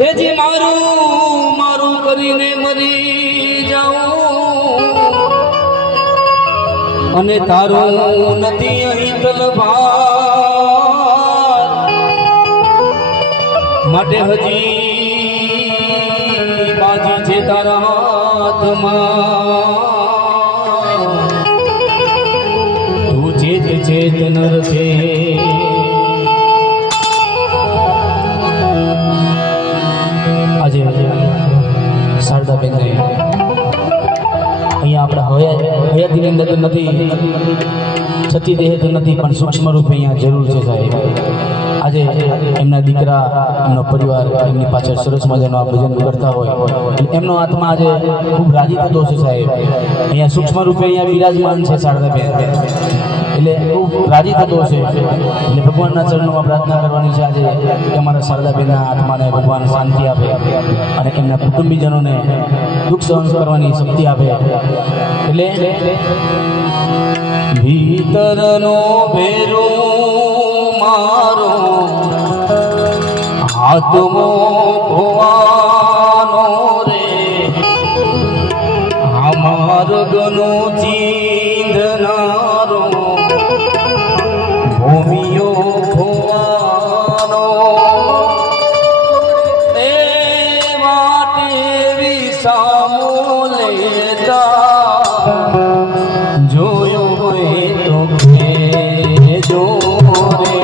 હેજી મારું મારું કરીને મરી જાઉં અને તારું નથી અહીં તલવાર માટે હજી બાજી છે તારા હાથમાં તું ચેત ચેતનર છે શારદાબેન અહીંયા આપણા હયાતીની અંદર તો નથી, છતી દેહ તો નથી, પણ સૂક્ષ્મ રૂપે અહીંયા જરૂર છે સાહેબ. આજે એમના દીકરા, એમનો પરિવાર એમની પાછળ સરસ મજાનું આ ભજન કરતા હોય, એમનો આત્મા આજે ખૂબ રાજી થતો છે સાહેબ. અહીંયા સૂક્ષ્મ રૂપે અહીંયા બિરાજમાન છે શારદાબેન, એટલે ખૂબ રાજી થતો હશે. એટલે ભગવાનના ચરણોમાં પ્રાર્થના કરવાની છે આજે કે અમારા શારદાબેનના આત્માને ભગવાન શાંતિ આપે અને એમના કુટુંબીજનોને દુઃખ સહન કરવાની શક્તિ આપે. એટલે ભીતરનો ભેરો મારો હાથમો ખોવાનો રે માર્ગનો ચીંધનારો ભૂમિયો ખોવાનો એ માટે વિસામો લેતા જોયો હોય તો કેજો રે,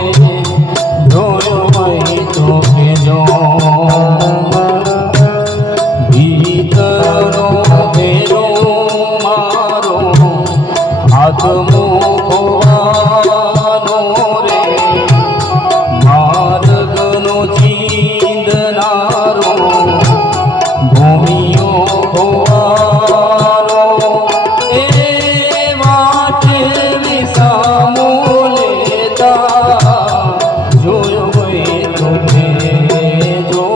જોયો હોય તો કેજો. ભીતરનો ભેરો મારો હાથમો ખોવાનો રે માર્ગનો ચીંધનારો ભૂમિયો ખોવાનો એ માટે વિસામો લેતા જોયો હોય તો કેજો,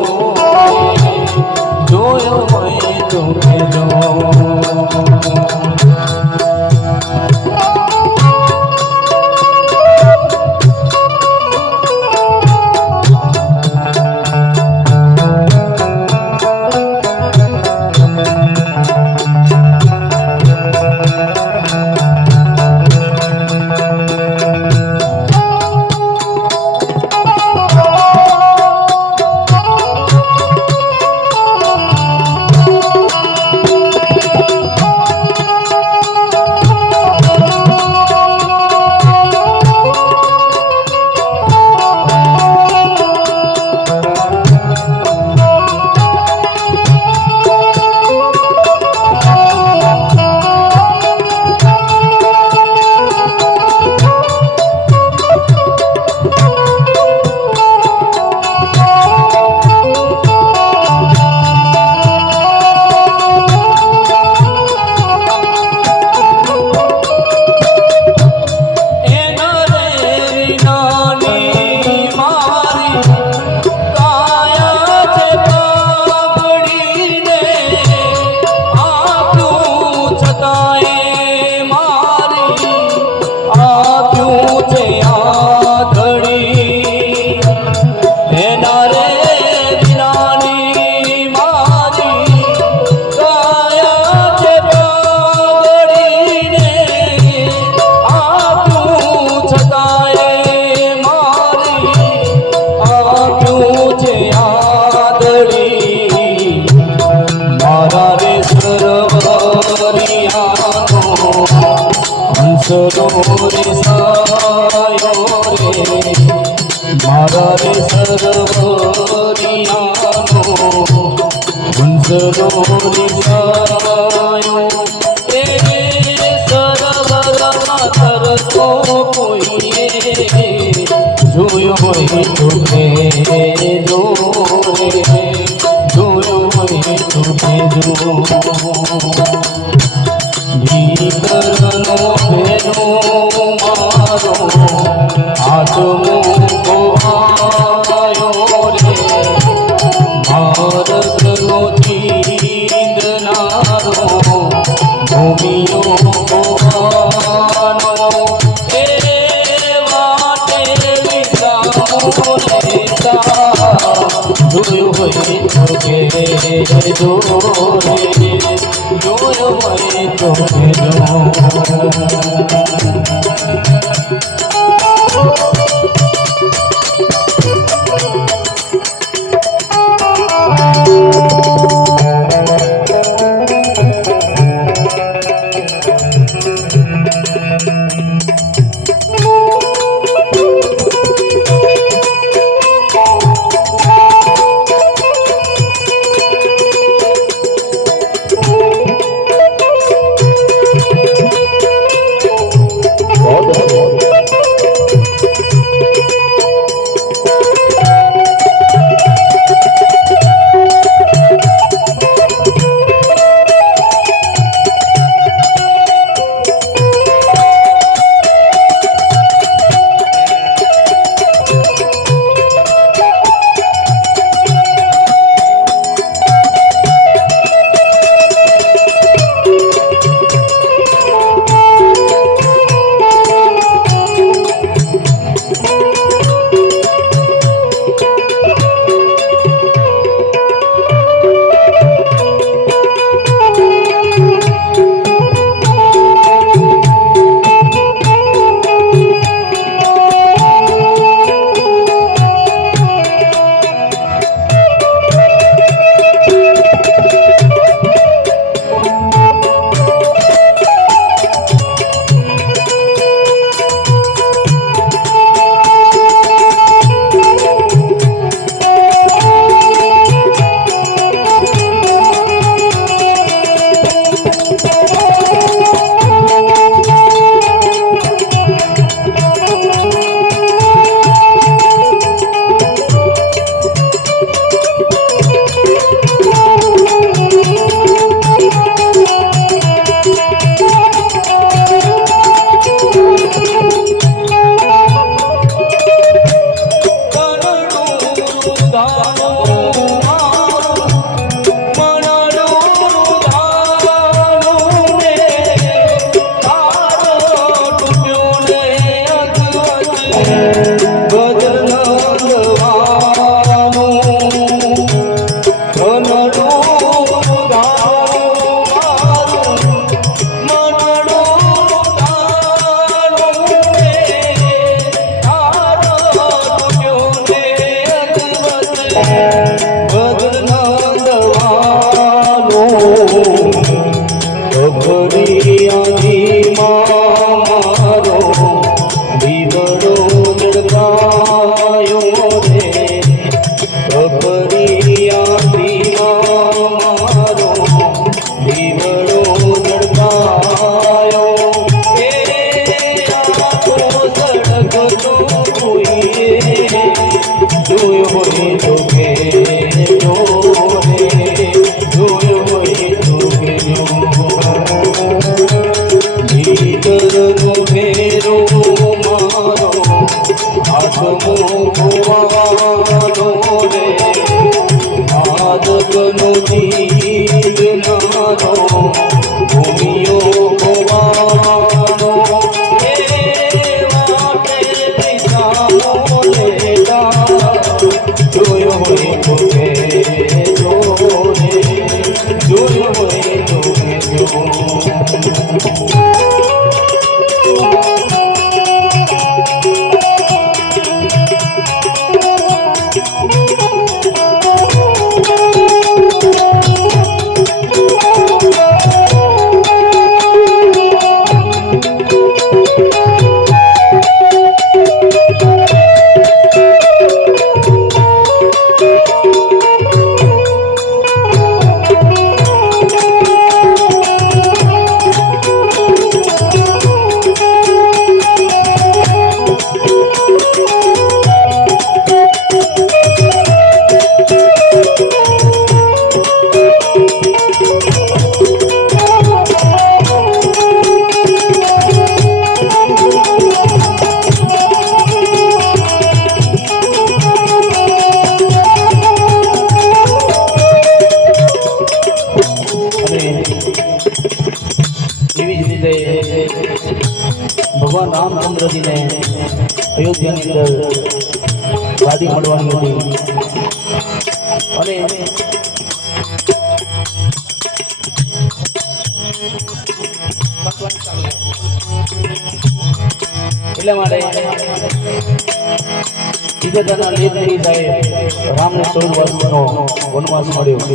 જોયો હોય તો કેજો. હંસનો રે સાયો રે મારા રે સરવરિયાનો હંસનો રે સાયો એ સરવરમાં તરતો કોઈએ જોયો હોય તો કેજો રે, જોયો હોય તો કેજો. ભીતરનો ભેરો મારો હાથમો ખોવાયો રે માર્ગનો ચીંધનારો ભૂમિયો ખોવાનો એ માટે વિસામો જોયું હોય તો કેજો જોયું હોય તો કેજો ભગવાન રામચંદ્રજીને અયોધ્યાની અંદર ગાદી મળવાની હતી અને એટલા માટે વિધાતાના લેખથી સાહેબ રામને 16 વર્ષનો વનવાસ મળ્યો.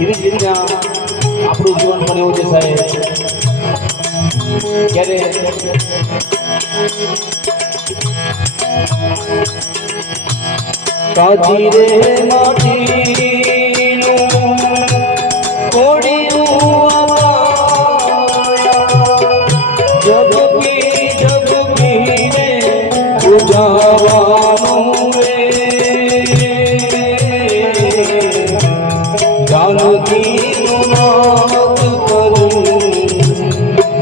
એવી જ રીતના આપણું જીવન પણ એવું છે સાહેબ. ક્યારે કાચી રે માટીનું કોડિયું જગપી રે ઉજાવાનું રે જાનકીનું નામ કરું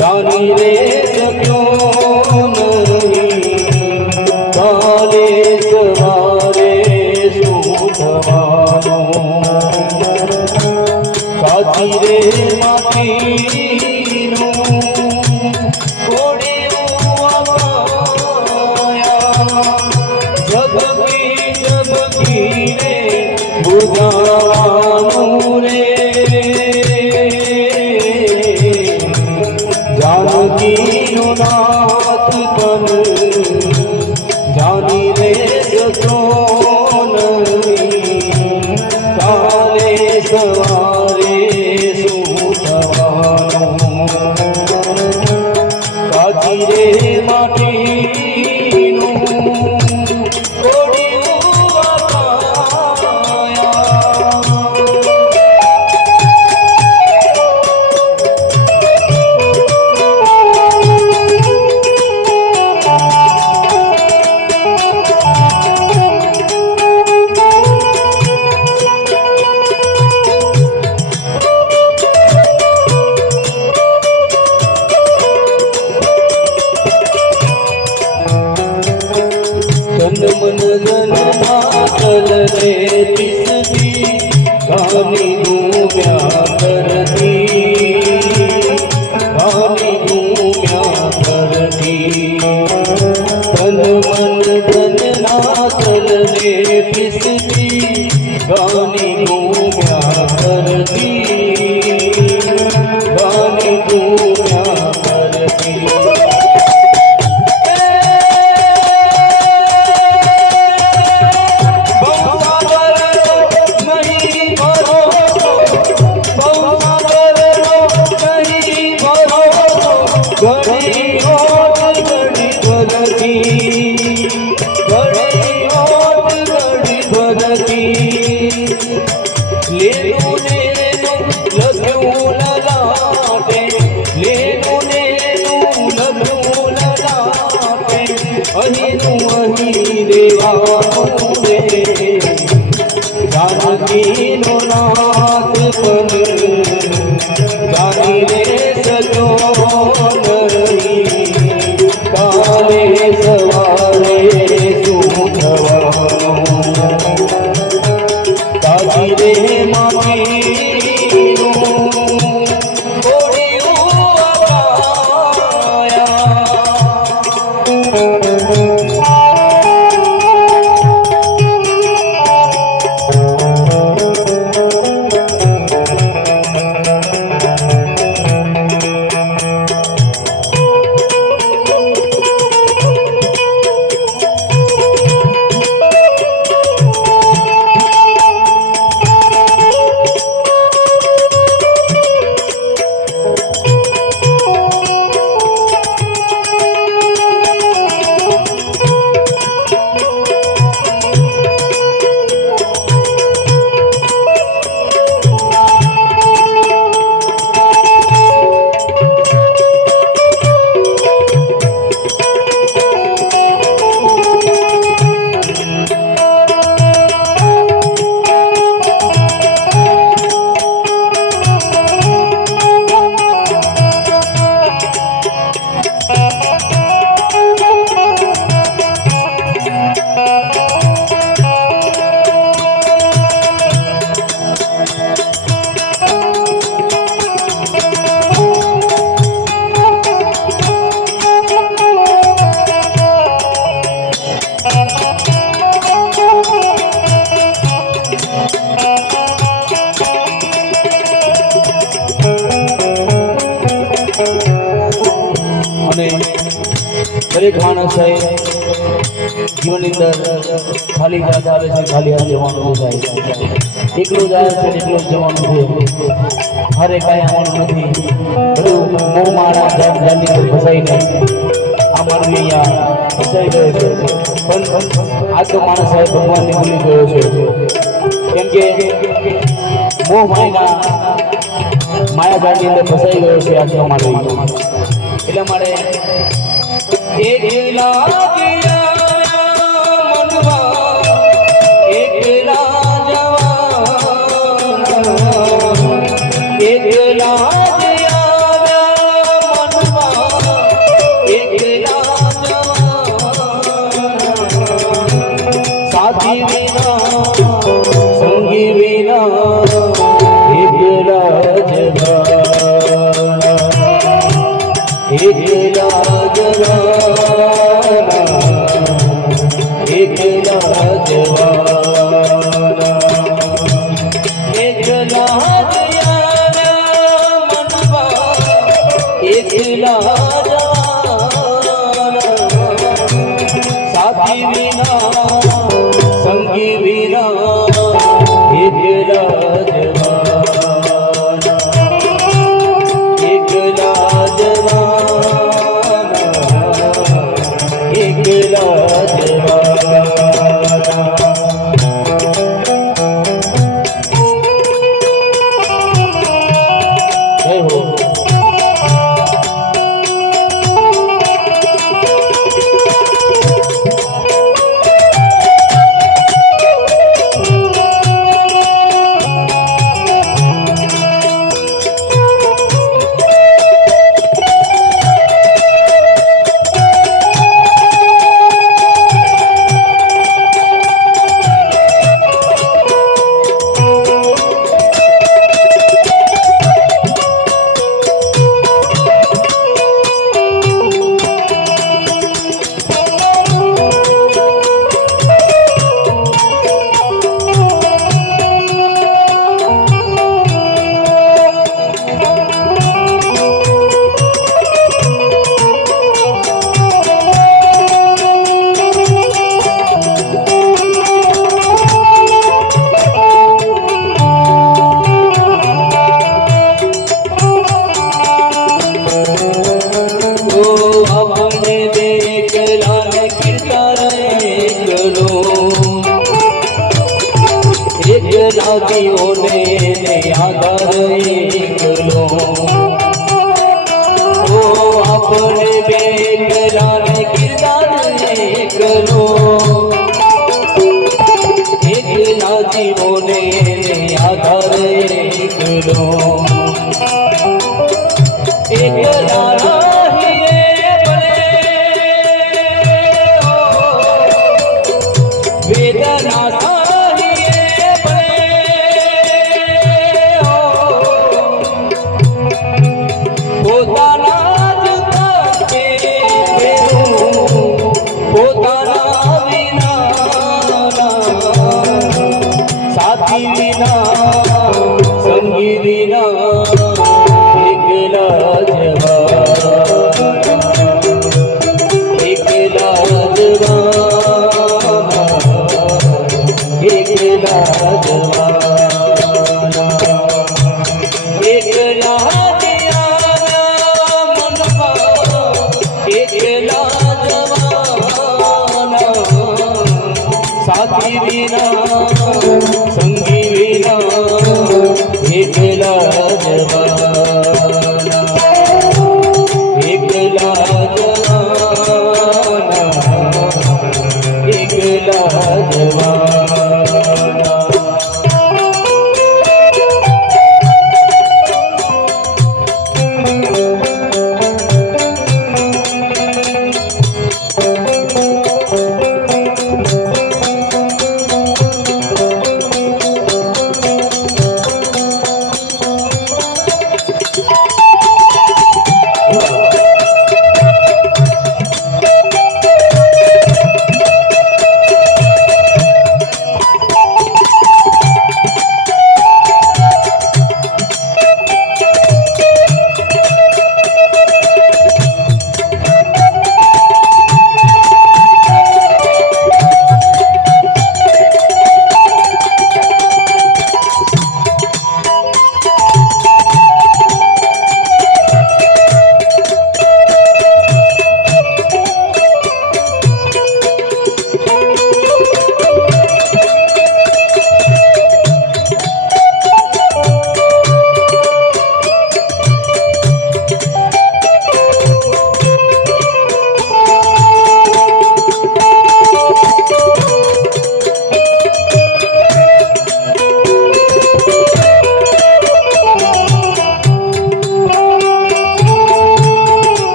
જાની રે શક્યો નહીં કાલે સવારે શું થવાનું કાચી રે માટીનું बुझानु रे जानकी नु नाथ बन जानी रे सतो नहीं काले सवारे શું થવાનું કાચી રે માટીનું मन गन मातल रे तिसदी गानी घूम्या करती तन मन धन नातल रे तिसदी गानी घूम्या करती गानी घूम्या करती जानकी नो नाथ बन जानी रे सजो नहीं काले सवारे શું થવાનું કાચી રે માટીનું કોડિયું અપાયા દરેક માણસે જીવનની અંદર ખાલી હાથ આવે છે, ખાલી હાથ જવાનું થાય, એકલું જ આવે છે, એકલું જ જવાનું છે, હારે કાંઈ આવવાનું નથી, બધું મોહ માળા જાનની અંદર ફસાઈને આ માનવી અહીંયા ફસાઈ ગયો છે. પણ આ તો માણસ સાહેબ ભગવાનને ભૂલી ગયો છે, કેમ કે મોહ માયા જાળની અંદર ફસાઈ ગયો છે આ તો માનવી. એટલા માટે એકલા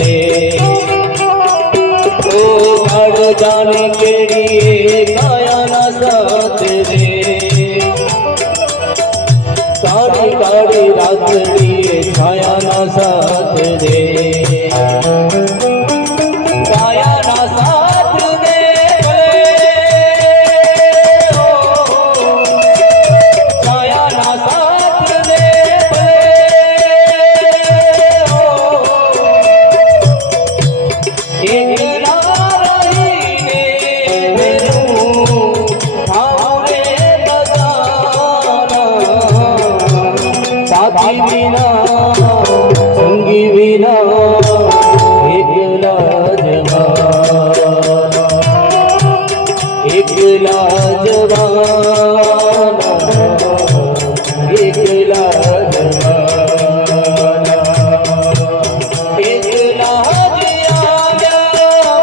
रे ओ काड़ जाने केड़िए काया ना साथ रे काड़ी काड़ी रातड़िए छाया ना साथ रे काया ना साथ रे छाया ना साथ रे एक बिना संगी बिना एकला जवाना एकला जवाना एकला जिया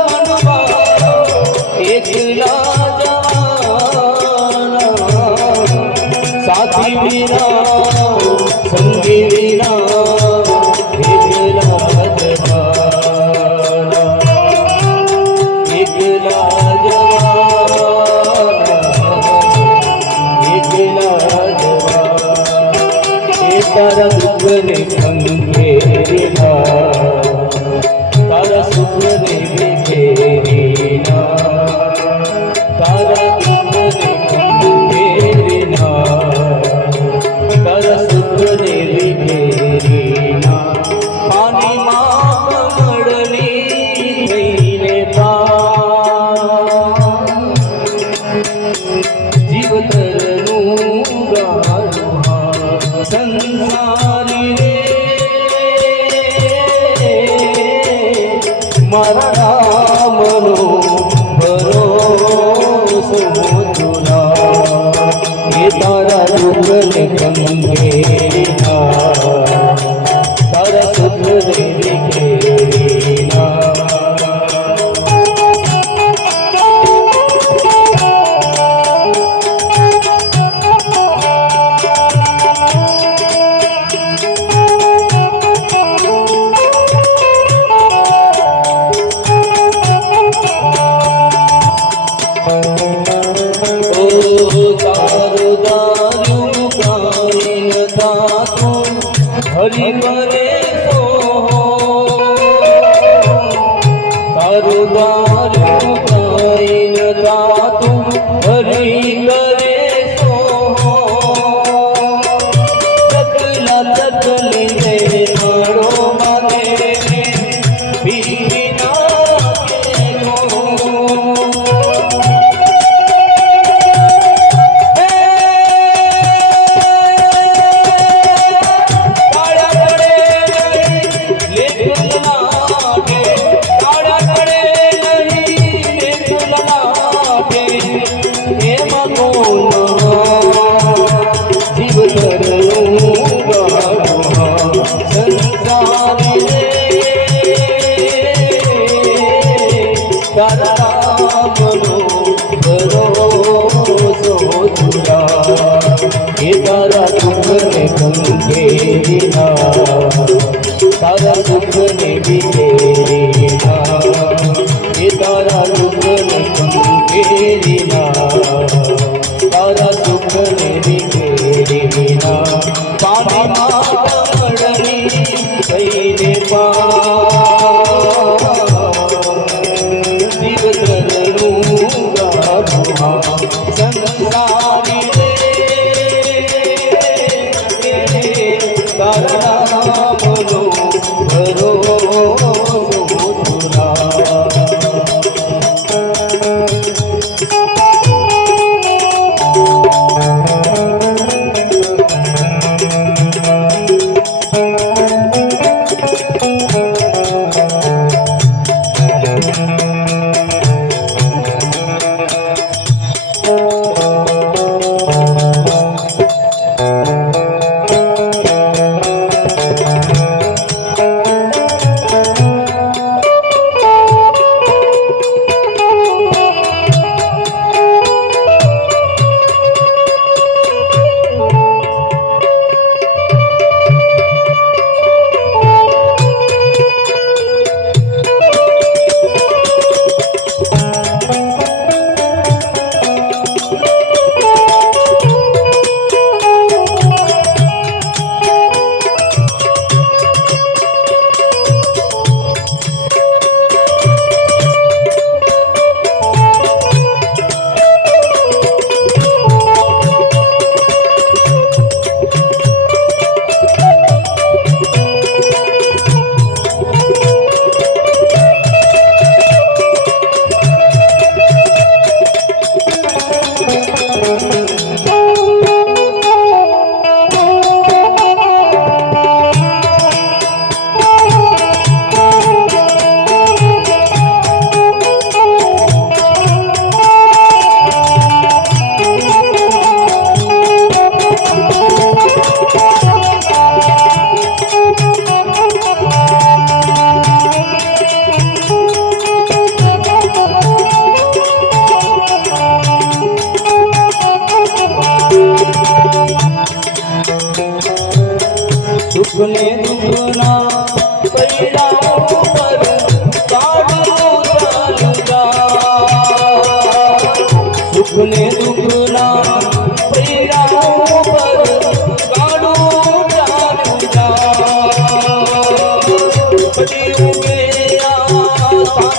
मनवा एकला जवाना साथी बिना संगी बिना एकला जवाना एकला जवाना एकला जवाना तारा दुख ने खंगेरीना तारा सुख ने बिखेरीना तारा दुख ने खंगेरीना तारा सुख ने बिखेरीना पानी मां कमळनी थईने जीव तरનું ગાળવા સંસારી રે મારા રામનો ભરોસો તુલા એ તારા દુઃખને ખંગેરીના તારા સુખને વિખેરીના हरि करे सो तारू दारू काइन दातू हरि करे सो चकला चकली ने नाड़ो मागे पीना के नो तारा दुख ने खंगेरीना तारा दुख ने बिखेरीना ये तारा दुख ने खंगेरीना तारा दुख ने बिखेरीना पानी मां कमळनी थईने जीव तरનું ગાળવા સંસારી तारा रामनो भरोसा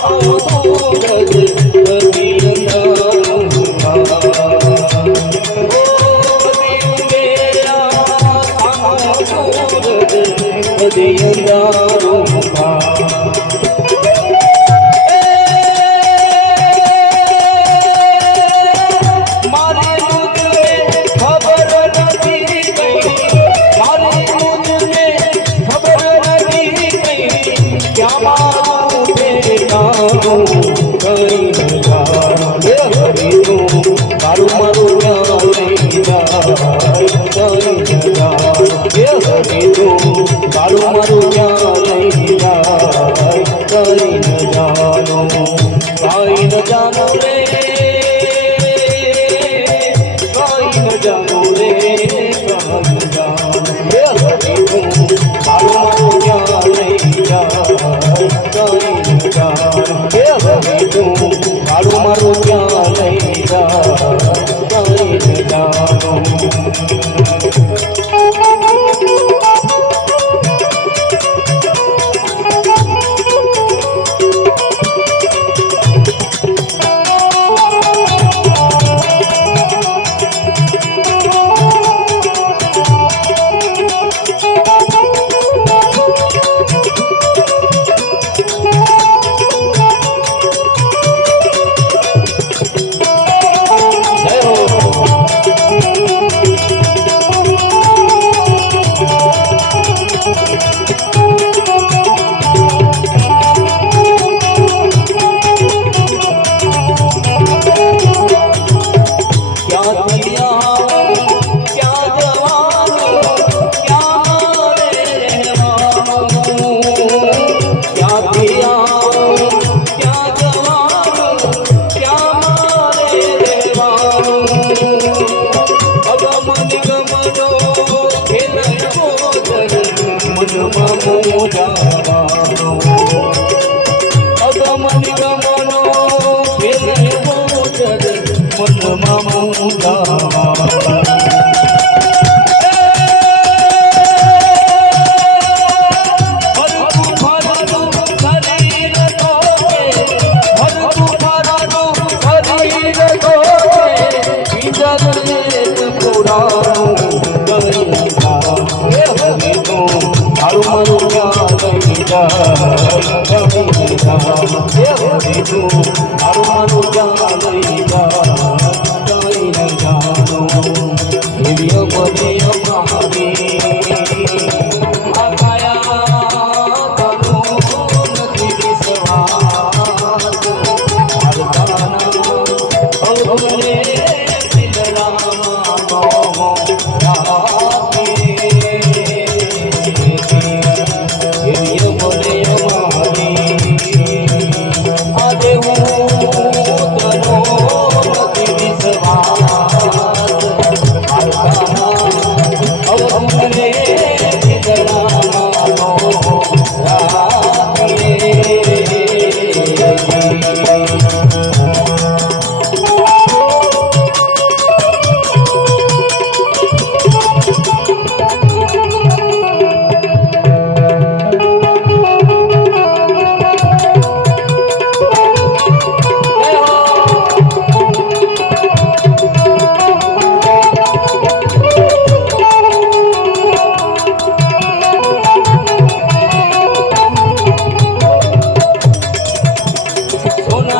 सूरज कभी अंधारों का सूरज कभी अंधारों का મારું મારું ક્યાં લઈ જાય કઈ ન જાણું મારું મારું ક્યાં લઈ જાય કઈ ન જાણું કઈ ન જાણું રે કઈ ન જાણું રે કઈ ન જાણું મારું મારું ક્યાં લઈ જાય કઈ ન જાણું મારું મારું ક્યાં લઈ જાય કઈ ન જાણું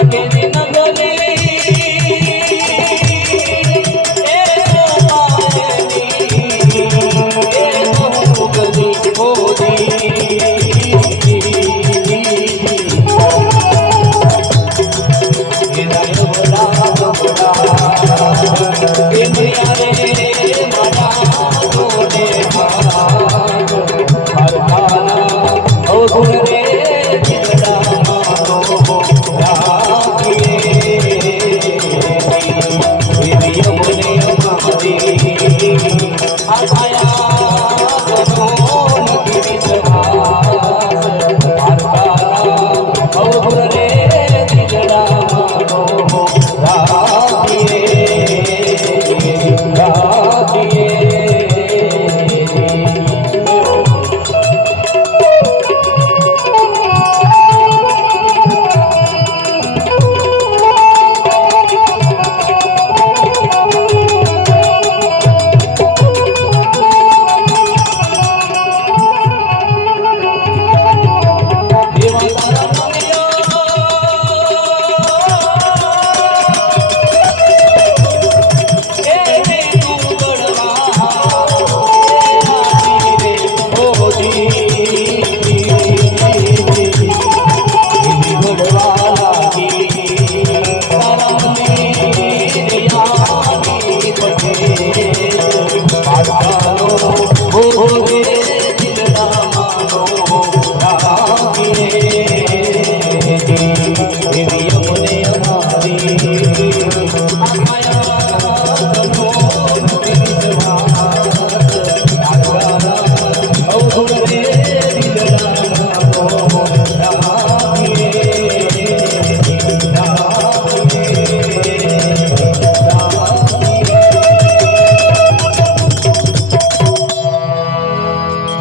के